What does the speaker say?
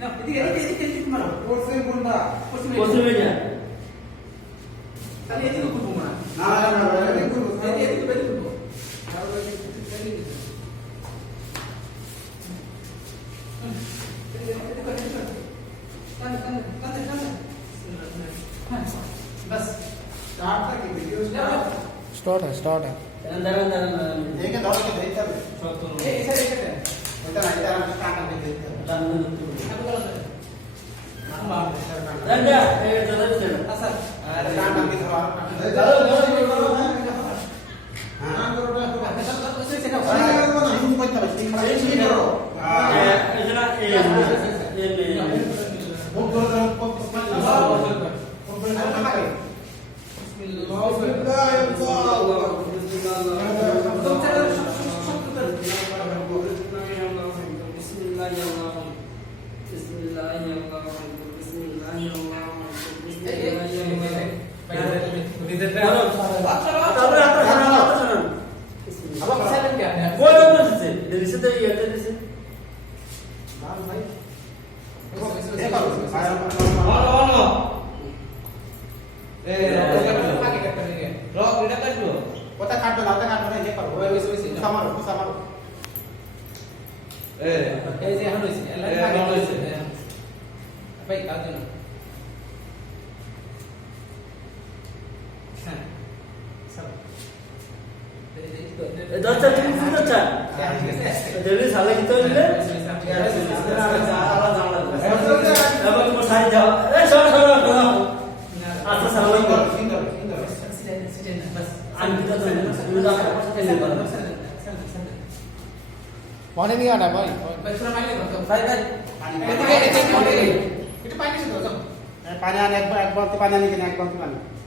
না এদিকে মারো পশ্চিম কোনটা পশ্চিমে যা তাহলে এদিকে করবো না না না না এদিকে করব এদিকে করবো बस स्टार्ट तक की वीडियो स्टार्ट है দাঁড়ান देखे दो के देखते हैं সব তো ए ऐसा देखते हैं इतना इतना हम स्टार्ट करके देखते हैं अब करो सर हम बाहर দাঁড়া এই দাদা ছিল सर स्टार्ट करके थोड़ा हां करो ना उसे से ना हम कोई तो ठीक करो এজনা এই वो দশটা তুমি বুঝতে দেরি সালে কি তো দিলে এবার তোমার সাইড দাও এই সর আচ্ছা সালাম করো আমি তো তুমি দাও पानी नहीं आना भाई थोड़ा पानी लो भाई भाई पानी पानी से दो पानी आने एक बार पानी आने के एक बार पानी